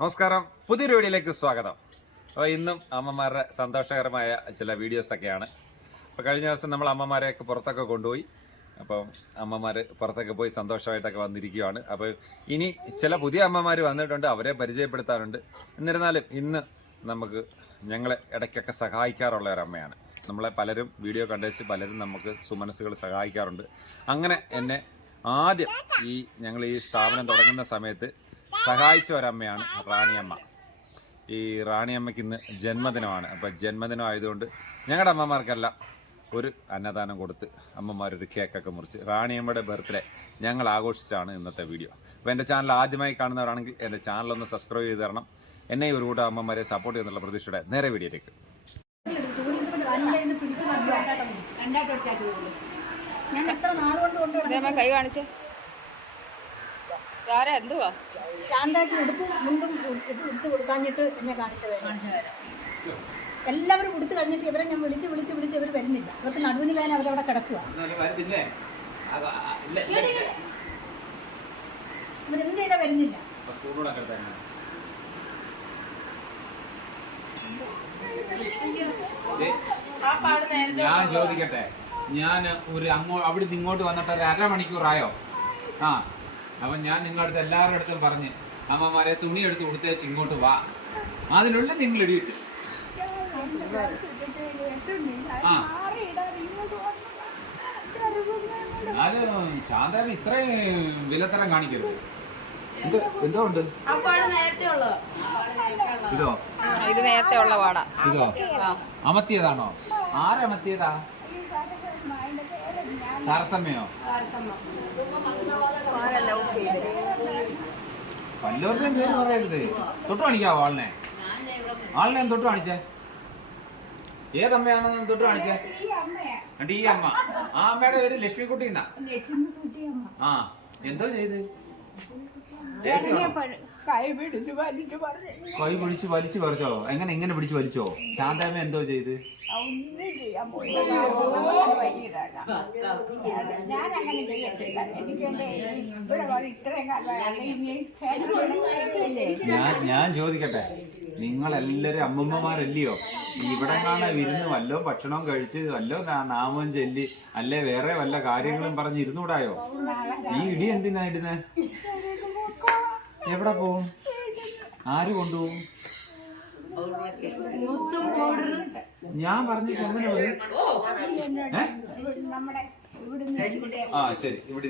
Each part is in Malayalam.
നമസ്കാരം. പുതിയൊരു വീഡിയോയിലേക്ക് സ്വാഗതം. അപ്പോൾ ഇന്നും അമ്മമാരുടെ സന്തോഷകരമായ ചില വീഡിയോസൊക്കെയാണ് അപ്പോൾ കഴിഞ്ഞ ദിവസം നമ്മൾ അമ്മമാരെയൊക്കെ പുറത്തൊക്കെ കൊണ്ടുപോയി. അപ്പം അമ്മമാർ പുറത്തൊക്കെ പോയി സന്തോഷമായിട്ടൊക്കെ വന്നിരിക്കുകയാണ് അപ്പോൾ ഇനി ചില പുതിയ അമ്മമാർ വന്നിട്ടുണ്ട്. അവരെ പരിചയപ്പെടുത്താറുണ്ട്. എന്നിരുന്നാലും ഇന്ന് നമുക്ക് ഞങ്ങളെ ഇടയ്ക്കൊക്കെ സഹായിക്കാറുള്ള ഒരു അമ്മയാണ് നമ്മളെ പലരും വീഡിയോ കണ്ടേച്ച് പലരും നമുക്ക് സുമനസ്സുകൾ സഹായിക്കാറുണ്ട്. അങ്ങനെ എന്നെ ആദ്യം ഈ ഞങ്ങൾ ഈ സ്ഥാപനം തുടങ്ങുന്ന സമയത്ത് സഹായിച്ച ഒരമ്മയാണ് റാണിയമ്മ. ഈ റാണിയമ്മയ്ക്ക് ഇന്ന് ജന്മദിനമാണ്. അപ്പം ജന്മദിനം ആയതുകൊണ്ട് ഞങ്ങളുടെ അമ്മമാർക്കെല്ലാം ഒരു അന്നദാനം കൊടുത്ത് അമ്മമാരൊരു കേക്കൊക്കെ മുറിച്ച് റാണിയമ്മയുടെ ബർത്ത്ഡേ ഞങ്ങൾ ആഘോഷിച്ചാണ് ഇന്നത്തെ വീഡിയോ. അപ്പോൾ എന്റെ ചാനൽ ആദ്യമായി കാണുന്നവരാണെങ്കിൽ എന്റെ ചാനലൊന്ന് സബ്സ്ക്രൈബ് ചെയ്ത് തരണം. എന്നെ ഒരു കൂട്ടം അമ്മമാരെ സപ്പോർട്ട് ചെയ്യുന്നുള്ള പ്രതീക്ഷയുടെ നേരെ വീഡിയോയിലേക്ക്. കൈ കാണിച്ച്. ഇതാരാ എന്തുവാ? ചാന്താക്കി ഉടുപ്പ് മുണ്ടും എടുത്ത് കൊടുക്കാഞ്ഞിട്ട് എന്നെ കാണിച്ചത് എല്ലാവരും ഉടുത്ത് കഴിഞ്ഞിട്ട് ഇവരെ ഞാൻ വിളിച്ച് വിളിച്ച് വിളിച്ച് ഇവർ വരുന്നില്ല. ഇവർക്ക് നടുവിന് വേദന അവരവിടെ കിടക്കുക ഇവരെന്തേടെ ചെയ്താൽ വരുന്നില്ല? ഞാൻ ചോദിക്കട്ടെ? ഞാൻ ഒരു അങ്ങോട്ട് അവിടെ നിന്ന് ഇങ്ങോട്ട് വന്നിട്ട് ഒരു അരമണിക്കൂറായോ? ആ അപ്പം ഞാൻ നിങ്ങളുടെ എല്ലാവരുടെ അടുത്തും പറഞ്ഞ് അമ്മമാരെ തുണി എടുത്ത് കൊടുത്തേച്ച് ഇങ്ങോട്ട് വാ. അതിനുള്ള നിങ്ങൾ ഇടിയിട്ട് ആ. എന്നാലും ശാന്താമ ഇത്രയും വിലത്തരം കാണിക്കരുത്. എന്തോ എന്തോ ഉണ്ട്? ഇതോ? ഇത് നേരത്തെ ഉള്ള പാടാ ഇതോ? അമത്തിയതാണോ? ആരമത്തിയതാ? സരസമ്മയോ വല്ലവരുടെയും പേര് പറയരുത്. തൊട്ട് കാണിക്കാവോ ആളിനെ? ആളിനെ തൊട്ട് കാണിച്ചേ? ഏതമ്മയാണെന്ന് തൊട്ട് കാണിച്ചേ? എന്നിട്ട് ഈ അമ്മ. ആ അമ്മയുടെ പേര് ലക്ഷ്മിക്കുട്ടി എന്നാ? ആ എന്തോ ചെയ്ത്? കൈ പിടിച്ച് വലിച്ചു പറിച്ചോ? എങ്ങനെ എങ്ങനെ പിടിച്ച് വലിച്ചോ? ശാന്താമ്മ എന്തോ ചെയ്ത്? ഞാൻ ഞാൻ ചോദിക്കട്ടെ. നിങ്ങളെല്ലാരും അമ്മമ്മമാരല്ലയോ? ഇവിടെ കാണാൻ ഇരുന്ന് വല്ലോ ഭക്ഷണവും കഴിച്ച് വല്ലോ നാമവും ചൊല്ലി അല്ലെ വേറെ വല്ല കാര്യങ്ങളും പറഞ്ഞ് ഇരുന്നൂടായോ? ഈ ഇടി എന്തിനാ ഇടുന്നേ? എവിടെ പോവും? ആര് കൊണ്ടുപോകും ഞാൻ പറഞ്ഞിട്ട് അങ്ങനെ? ആ ശരി. ഇവിടെ.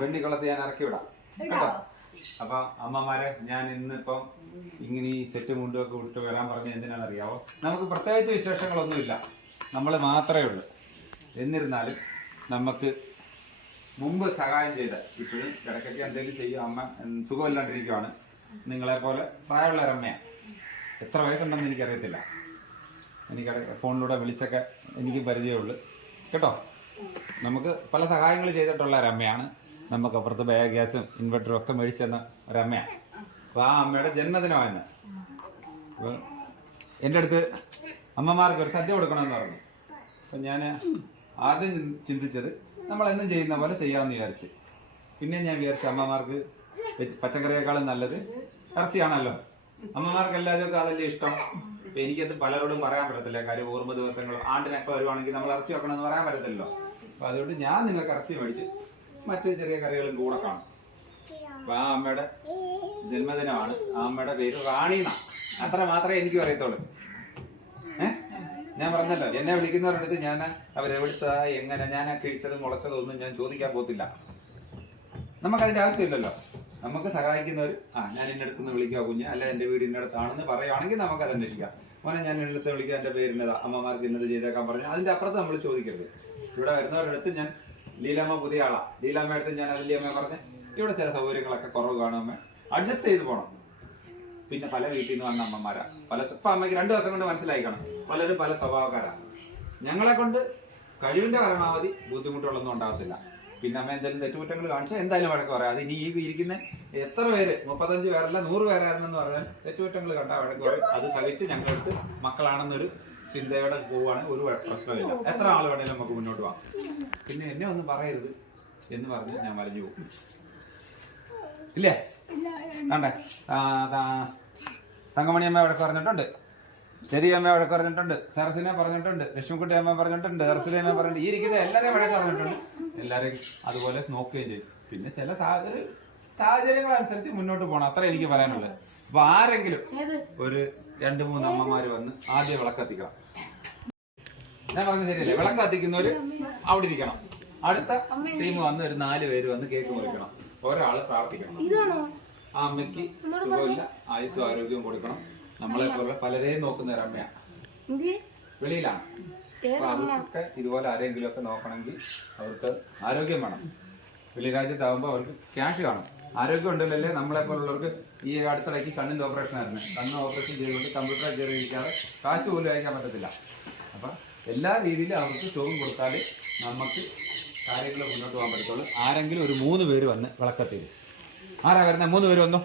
വെണ്ണിക്കുളത്ത് ഞാൻ ഇറക്കി വിടാം. കേട്ടോ? അപ്പൊ അമ്മമാരെ ഞാൻ ഇന്നിപ്പം ഇങ്ങനെ ഈ സെറ്റ് മുണ്ടൊക്കെ കൊടുത്ത് വരാൻ പറഞ്ഞ എന്തിനാണെന്ന് അറിയാവോ നമുക്ക് പ്രത്യേകിച്ച് വിശേഷങ്ങളൊന്നുമില്ല. നമ്മൾ മാത്രമേ ഉള്ളൂ. എന്നിരുന്നാലും നമുക്ക് മുമ്പ് സഹായം ചെയ്ത ഇപ്പോഴും ഇടയ്ക്കൊക്കെ എന്തെങ്കിലും ചെയ്യും. അമ്മ സുഖമില്ലാണ്ടിരിക്കുവാണ്. നിങ്ങളെ പോലെ പ്രായമുള്ള ഒരമ്മയാണ് എത്ര വയസ്സുണ്ടെന്ന് എനിക്കറിയത്തില്ല. എനിക്ക് ഫോണിലൂടെ വിളിച്ചൊക്കെ എനിക്ക് പരിചയമുള്ളൂ കേട്ടോ? നമുക്ക് പല സഹായങ്ങൾ ചെയ്തിട്ടുള്ള ഒരമ്മയാണ് നമുക്ക് അപ്പുറത്ത് ബയോ ഗ്യാസും ഇൻവെർട്ടറും ഒക്കെ മേടിച്ചെന്ന ഒരമ്മയാണ് അപ്പോൾ ആ അമ്മയുടെ ജന്മദിനമാണ്. അപ്പോൾ എന്റെ അടുത്ത് അമ്മമാർക്ക് ഒരു സദ്യ കൊടുക്കണമെന്ന് പറഞ്ഞു. അപ്പം ഞാൻ ആദ്യം ചിന്ത- ചിന്തിച്ചത് നമ്മൾ എന്നും ചെയ്യുന്ന പോലെ ചെയ്യാമെന്ന് വിചാരിച്ച്. പിന്നെ ഞാൻ വിചാരിച്ചു അമ്മമാർക്ക് പച്ചക്കറിയേക്കാളും നല്ലത് ഇറച്ചിയാണല്ലോ. അമ്മമാർക്ക് എല്ലാവർക്കും അതല്ലേ ഇഷ്ടം? എനിക്കത് പലരോടും പറയാൻ പറ്റത്തില്ല. കാര്യം ഓർമ്മ ദിവസങ്ങൾ ആണ്ടിനൊക്കെ വരുവാണെങ്കിൽ നമ്മൾ ഇറച്ചി വെക്കണമെന്ന് പറയാൻ പറ്റത്തില്ലല്ലോ. അപ്പൊ അതുകൊണ്ട് ഞാൻ നിങ്ങൾക്ക് ഇറച്ചി മേടിച്ച് മറ്റു ചെറിയ കറികളും കൂടെ കാണും. അപ്പൊ ആ അമ്മയുടെ ജന്മദിനമാണ്. ആ അമ്മയുടെ പേര് റാണി എന്നാ. അത്ര മാത്രമേ എനിക്ക് അറിയത്തുള്ളൂ. ഏ? ഞാൻ പറഞ്ഞല്ലോ എന്നെ വിളിക്കുന്നവരുടെ ഞാൻ അവരെവിടുത്ത എങ്ങനെ ഞാൻ കഴിച്ചതും മുളച്ചതും ഒന്നും ഞാൻ ചോദിക്കാൻ പോകത്തില്ല. നമുക്കതിന്റെ ആവശ്യമില്ലല്ലോ. നമുക്ക് സഹായിക്കുന്നവർ ആ ഞാൻ എന്റെ അടുത്ത് നിന്ന് വിളിക്കുക കുഞ്ഞ് അല്ല എന്റെ വീട് ഇന്നടത്താണെന്ന് പറയുകയാണെങ്കിൽ നമുക്ക് അത് അന്വേഷിക്കാം മോനെ ഞാൻ എന്റെ അടുത്ത് വിളിക്കുക എന്റെ പേരിന്നതാ അമ്മമാർക്ക് ഇന്നത് ചെയ്തേക്കാൻ പറഞ്ഞു. അതിന്റെ അപ്പുറത്ത് നമ്മൾ ചോദിക്കരുത്. ഇവിടെ വരുന്നവരുടെ അടുത്ത് ഞാൻ ലീലാമ്മ പുതിയ ആളാ. ലീലാമ്മ അടുത്ത് ഞാൻ അതിന്റെ അമ്മ പറഞ്ഞ് ഇവിടെ ചില സൗകര്യങ്ങളൊക്കെ കുറവ് കാണും അഡ്ജസ്റ്റ് ചെയ്ത് പോകണം പിന്നെ പല വീട്ടിൽ നിന്ന് വന്ന അമ്മമാരാ. പല ഇപ്പൊ അമ്മയ്ക്ക് രണ്ടു ദിവസം കൊണ്ട് മനസ്സിലായിക്കണം. പലരും പല സ്വഭാവക്കാരാ. ഞങ്ങളെ കൊണ്ട് കഴിവിന്റെ പരമാവധി ബുദ്ധിമുട്ടുകളൊന്നും ഉണ്ടാകത്തില്ല പിന്നെ അമ്മ എന്തെങ്കിലും തെറ്റുകുറ്റങ്ങൾ കാണിച്ചാൽ എന്തായാലും വഴക്ക് പറയാം. അത് ഇനി ഈ ഇരിക്കുന്ന എത്ര പേര് മുപ്പത്തഞ്ച് പേരല്ല നൂറ് പേരായിരുന്നെന്ന് പറഞ്ഞാൽ തെറ്റുകുറ്റങ്ങൾ കണ്ടാൽ വഴക്ക് പറയും. അത് സഹിച്ച് ഞങ്ങൾക്ക് മക്കളാണെന്നൊരു ചിന്തയോടെ പോവുകയാണെങ്കിൽ ഒരു പ്രശ്നമില്ല എത്ര ആൾ വേണേലും നമുക്ക് മുന്നോട്ട് പോകാം പിന്നെ എന്നെ ഒന്നും പറയരുത് എന്ന് പറഞ്ഞ് ഞാൻ വരഞ്ഞു പോകും. ഇല്ലേ? കണ്ടേ? ആ, താ- തങ്കമണി അമ്മ അവിടെ പറഞ്ഞിട്ടുണ്ട്. ചെറിയ അമ്മ അവിടെ പറഞ്ഞിട്ടുണ്ട്. സരസിനെ പറഞ്ഞിട്ടുണ്ട്. ലക്ഷ്മിക്കുട്ടി അമ്മ പറഞ്ഞിട്ടുണ്ട്. സരസ്വതി അമ്മ പറഞ്ഞിട്ടുണ്ട്. ഈ ഇരിക്കുന്ന എല്ലാവരെയും അവിടെ പറഞ്ഞിട്ടുണ്ട്. എല്ലാവരെയും അതുപോലെ നോക്കുകയും ചെയ്യും പിന്നെ ചില സാഹചര്യം സാഹചര്യങ്ങൾ അനുസരിച്ച് മുന്നോട്ട് പോകണം അത്ര എനിക്ക് പറയാനുള്ളത്. അപ്പൊ ആരെങ്കിലും ഒരു രണ്ട് മൂന്ന് അമ്മമാര് വന്ന് ആദ്യം വിളക്ക് കത്തിക്കണം ഞാൻ പറഞ്ഞ ശരിയല്ലേ? വിളക്ക് കത്തിക്കുന്നവര് അവിടെ ഇരിക്കണം. അടുത്ത ടീം വന്ന് ഒരു നാല് പേര് വന്ന് കേക്ക് മുറിക്കണം. ഒരാൾ പ്രാർത്ഥിക്കണം. ആ അമ്മയ്ക്ക് സുഖമില്ല. ആയുസ്സും ആരോഗ്യവും കൊടുക്കണം. നമ്മളെ പോലെ പലരെയും നോക്കുന്ന ഒരു അമ്മയാ. വെളിയിലാണ്. അപ്പൊ അവർക്കൊക്കെ ഇതുപോലെ ആരെങ്കിലും ഒക്കെ നോക്കണമെങ്കിൽ അവർക്ക് ആരോഗ്യം വേണം. വെളിരാജ്യത്താകുമ്പോൾ അവർക്ക് ക്യാഷ് കാണും. ആരോഗ്യം ഉണ്ടല്ലേ നമ്മളെ പോലുള്ളവർക്ക് ഈ അടുത്തിടയ്ക്ക് കണ്ണിന്റെ ഓപ്പറേഷൻ ആയിരുന്നു. കണ്ണ് ഓപ്പറേഷൻ ചെയ്തുകൊണ്ട് കമ്പ്യൂട്ടർ കയറി ഇരിക്കാതെ കാശ് പോലും അയക്കാൻ പറ്റത്തില്ല. അപ്പൊ എല്ലാ രീതിയിലും അവർക്ക് സുഖം കൊടുത്താൽ നമുക്ക് കാര്യങ്ങൾ മുന്നോട്ട് പോകാൻ പറ്റത്തുള്ളൂ. ആരെങ്കിലും ഒരു മൂന്ന് പേര് വന്ന് വിളക്കത്തിരും. ആരാ വരുന്നത് മൂന്ന് പേര് വന്നു.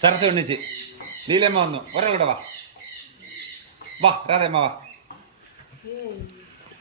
സരസ് എണ്ണിച്ച് ലീലമ്മ വന്നു. ഒരാളുടെ വാ. വാ രാധയമ്മ വാ.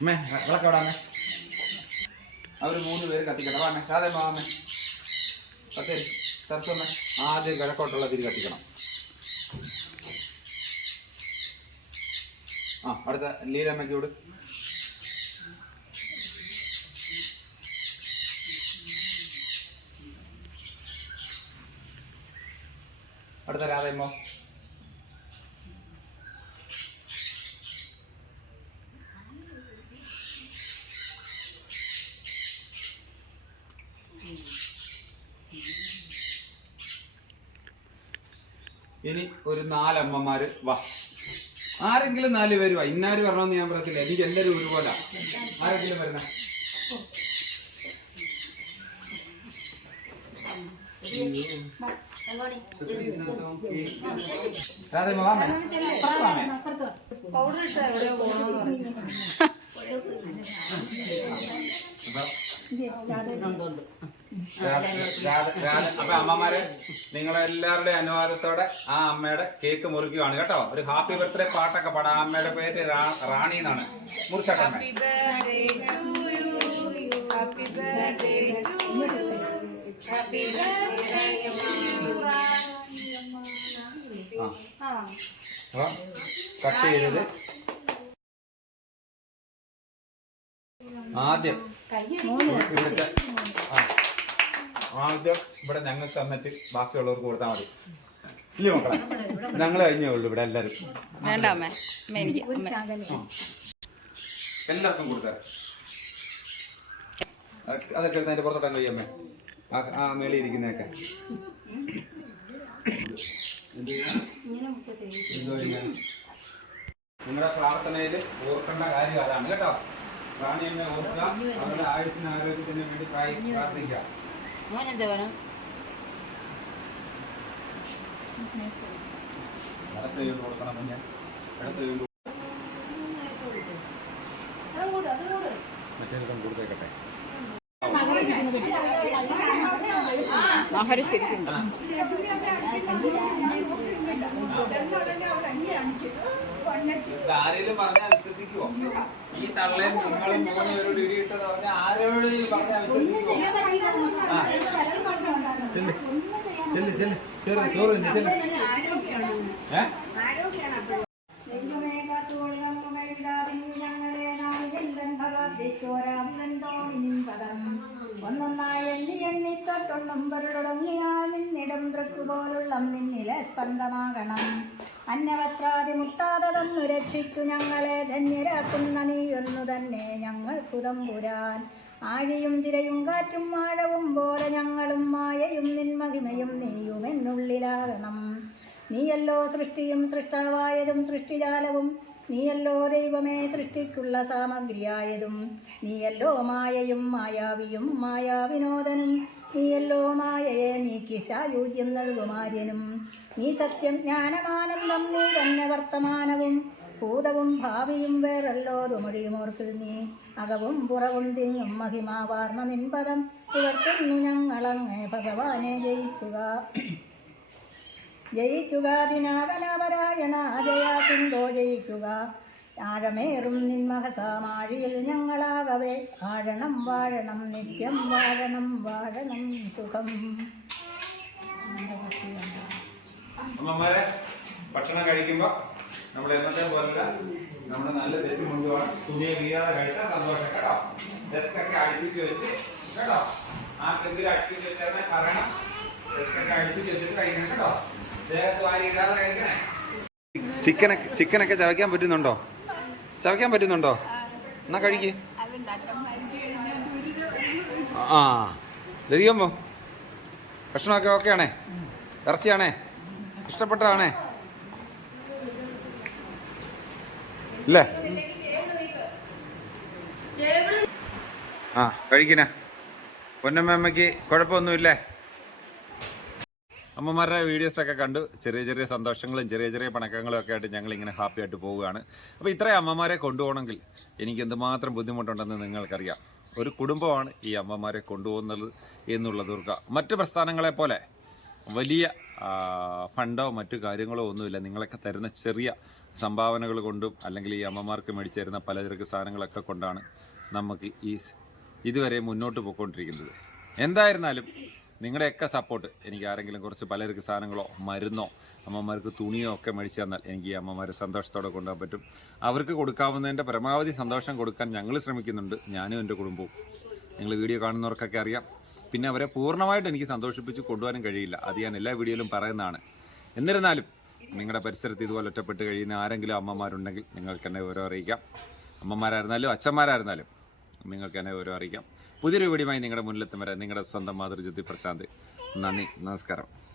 അമ്മേ അമ്മേ? അവർ മൂന്ന് പേര് കത്തിക്കട്ടെ വാ അമ്മേ രാധയമ്മ വാ കത്തേരി സരസ് അമ്മേ ആദ്യം കിഴക്കോട്ടുള്ള തിരി കത്തിക്കണം. ആ അടുത്ത ലീലമ്മയ്ക്ക് വിട്. അടുത്ത രാധയമ്മോ ഇനി ഒരു നാലമ്മമാര് വാ. ആരെങ്കിലും നാല് പേര് വാ. ഇന്നാര് വരണമെന്ന് ഞാൻ പറയത്തില്ല എനിക്ക് എല്ലാവരും ഒരുപോലെ. ആരെങ്കിലും വരണേ? അപ്പൊ അമ്മമാരെ നിങ്ങളെല്ലാവരുടെയും അനുവാദത്തോടെ ആ അമ്മയുടെ കേക്ക് മുറിക്കുകയാണ് കേട്ടോ. ഒരു ഹാപ്പി ബർത്ത്ഡേ പാട്ടൊക്കെ പാടാം. ആ അമ്മയുടെ പേര് റാണി എന്നാണ്. മുറിച്ചട്ടമ്മ ആ അപ്പൊ കട്ട് ചെയ്തത്. ആദ്യം ഇവിടുത്തെ ആദ്യം ഇവിടെ ഞങ്ങൾക്ക് തന്നിട്ട് ബാക്കിയുള്ളവർക്ക് കൊടുത്താൽ മതി. ഇല്ല മക്കളെ ഞങ്ങൾ കഴിഞ്ഞേ ഉള്ളൂ ഇവിടെ എല്ലാവരും. വേണ്ട അമ്മേ എല്ലാവർക്കും കൊടുത്തരാം അതൊക്കെ- എടുത്ത് അതിന്റെ പുറത്തോട്ട് കഴിയമ്മേ ആ ആ മേളിൽ ഇരിക്കുന്നതൊക്കെ എന്ത് ചെയ്യാൻ? എന്തോ ചെയ്യാൻ? നിങ്ങളുടെ പ്രാർത്ഥനയിൽ ഓർക്കേണ്ട കാര്യം അതാണ് കേട്ടോ. റാണി എന്നെ ഓർക്കുക അവരുടെ ആയുസിന് ആരോഗ്യത്തിന് വേണ്ടി പ്രാർത്ഥിക്കുക. മോനെന്താ വേണം? ഇടത്ത് കൈ കൊണ്ട് കൊടുക്കണം ഞാൻ ഇടത്ത് കൈ കൊണ്ട് മറ്റേതൊക്കെ കൊടുത്തേക്കട്ടെ ആഹാരം ശരിക്കുണ്ട് ഇത് ആരെങ്കിലും പറഞ്ഞാൽ വിശ്വസിക്കുവോ? ഈ തള്ളയും നിങ്ങളും മൂന്ന് പേരോട് ഇടിയിട്ടത് പറഞ്ഞാൽ ആരോടെങ്കിലും പറഞ്ഞാൽ വിശ്വസിക്കുവോ? ആ. ചെല്ല്. ചെല്ല് ചെല്ല്. ചെറു ചെല്ല്. ഏ? പൊരുടൊങ്ങിയാൽ നിന്നിടം തൃക്കു പോലുള്ള നിന്നിലെ സ്പന്ദമാകണം. അന്യവസ്ത്രാതി മുട്ടാതെ തന്നു രക്ഷിച്ചു ഞങ്ങളെ ധന്യരാക്കുന്ന നീയൊന്നു തന്നെ ഞങ്ങൾ തമ്പുരാൻ ആഴിയും തിരയും കാറ്റും ആഴവും പോലെ ഞങ്ങളും മായയും നിന്മഹിമയും നീയുമെന്നുള്ളിലാകണം. നീയല്ലോ സൃഷ്ടിയും സൃഷ്ടാവായതും സൃഷ്ടിജാലവും നീയല്ലോ ദൈവമേ സൃഷ്ടിക്കുള്ള സാമഗ്രിയായതും നീയല്ലോ മായയും മായാവിയും മായാവിനോദനും നീയല്ലോ മായയെ നീക്കി സായൂജ്യം നൽകുമാര്യനും നീ സത്യം ജ്ഞാനമാനന്ദം നീ തന്നെ വർത്തമാനവും. ഭൂതവും ഭാവിയും വേറല്ലോ തുമഴിയുമോർക്കിൽ നീ. അകവും പുറവും തിങ്ങും മഹിമാവാർന്ന നിൻപദം പുലർത്തുന്നു ഞങ്ങളങ്ങേ ഭഗവാനെ ജയിക്കുക. ജയിക്കുക ദിനാകനാപരായണ ജയാ സിന്ധോ ജയിക്കുക. ആഴമേറും നിന്മഹസാമാഴിയിൽ ഞങ്ങളാകവേ. ആഴണം വാഴണം നിത്യം വാഴണം വാഴണം സുഖം. അമ്മമാരെ ഭക്ഷണം കഴിക്കുമ്പോ നമ്മുടെ എന്നത്തെ പോലെ നമ്മുടെ നല്ല തെറ്റ് കൊണ്ടുപോകണം തുണിയെ വീഴാതെ കഴിച്ചാൽ സന്തോഷം കേട്ടോ. ഡെസ്ക് ഒക്കെ അടുപ്പിച്ച് വെച്ച് കേട്ടോ. ആർക്കെങ്കിലും അടുപ്പിച്ച് വെച്ചാൽ പറയണം ഡെസ്ക് ഒക്കെ അടുപ്പിച്ച് വെച്ചിട്ട് കഴിക്കണം കേട്ടോ. ദേഹത്ത് വാരി ഇടാതെ കഴിക്കണേ. ചിക്കനൊക്കെ ചിക്കനൊക്കെ ചവയ്ക്കാൻ പറ്റുന്നുണ്ടോ? ചവയ്ക്കാൻ പറ്റുന്നുണ്ടോ? എന്നാ കഴിക്ക്. ആ ലതികമ്പോ ഭക്ഷണമൊക്കെ ഓക്കെ ആണേ ഇറച്ചിയാണേ? ഇഷ്ടപ്പെട്ടതാണേ? ഇല്ലേ? ആ കഴിക്കണ പൊന്നമ്മയ്ക്ക് കുഴപ്പമൊന്നുമില്ലേ? അമ്മമാരുടെ വീഡിയോസൊക്കെ കണ്ടു ചെറിയ ചെറിയ സന്തോഷങ്ങളും ചെറിയ ചെറിയ പണക്കങ്ങളും ഒക്കെ ആയിട്ട് ഞങ്ങൾ ഇങ്ങനെ ഹാപ്പി ആയിട്ട് പോവുകയാണ്. അപ്പോൾ ഇത്രയും അമ്മമാരെ കൊണ്ടുപോകണമെങ്കിൽ എനിക്ക് എന്തുമാത്രം ബുദ്ധിമുട്ടുണ്ടെന്ന് നിങ്ങൾക്കറിയാം. ഒരു കുടുംബമാണ് ഈ അമ്മമാരെ കൊണ്ടുപോകുന്നത് എന്നുള്ളത് ഓർക്കുക മറ്റ് പ്രസ്ഥാനങ്ങളെ പോലെ വലിയ ഫണ്ടോ മറ്റു കാര്യങ്ങളോ ഒന്നുമില്ല. നിങ്ങളൊക്കെ തരുന്ന ചെറിയ സംഭാവനകൾ കൊണ്ടും അല്ലെങ്കിൽ ഈ അമ്മമാർക്ക് മേടിച്ചു തരുന്ന പലചരക്ക് സാധനങ്ങളൊക്കെ കൊണ്ടാണ് നമുക്ക് ഈ ഇതുവരെ മുന്നോട്ട് പോയിക്കൊണ്ടിരിക്കുന്നത്. എന്തായിരുന്നാലും നിങ്ങളുടെയൊക്കെ സപ്പോർട്ട് എനിക്ക് ആരെങ്കിലും കുറച്ച് പലർക്ക് സാധനങ്ങളോ മരുന്നോ അമ്മമാർക്ക് തുണിയോ ഒക്കെ മേടിച്ചു തന്നാൽ എനിക്ക് ഈ അമ്മമാരെ സന്തോഷത്തോടെ കൊണ്ടുപോകാൻ പറ്റും. അവർക്ക് കൊടുക്കാവുന്നതിന്റെ പരമാവധി സന്തോഷം കൊടുക്കാൻ ഞങ്ങൾ ശ്രമിക്കുന്നുണ്ട്. ഞാനും എന്റെ കുടുംബവും. നിങ്ങൾ വീഡിയോ കാണുന്നവർക്കൊക്കെ അറിയാം. പിന്നെ അവരെ പൂർണമായിട്ട് എനിക്ക് സന്തോഷിപ്പിച്ച് കൊണ്ടുപോകാനും കഴിയില്ല. അത് ഞാൻ എല്ലാ വീഡിയോയിലും പറയുന്നതാണ്. എന്നിരുന്നാലും നിങ്ങളുടെ പരിസരത്ത് ഇതുപോലെ ഒറ്റപ്പെട്ട് കഴിയുന്ന ആരെങ്കിലും അമ്മമാരുണ്ടെങ്കിൽ നിങ്ങൾക്ക് എന്നെ ഓരോ അറിയിക്കാം. അമ്മമാരായിരുന്നാലും അച്ഛന്മാരായിരുന്നാലും നിങ്ങൾക്ക് എന്നെ ഓരോ അറിയിക്കാം. പുതിയൊരു വീഡിയോയുമായി നിങ്ങളുടെ മുന്നിലെത്തും വരെ നിങ്ങളുടെ സ്വന്തം മാതൃജ്യോതി പ്രശാന്ത്. നന്ദി നമസ്കാരം.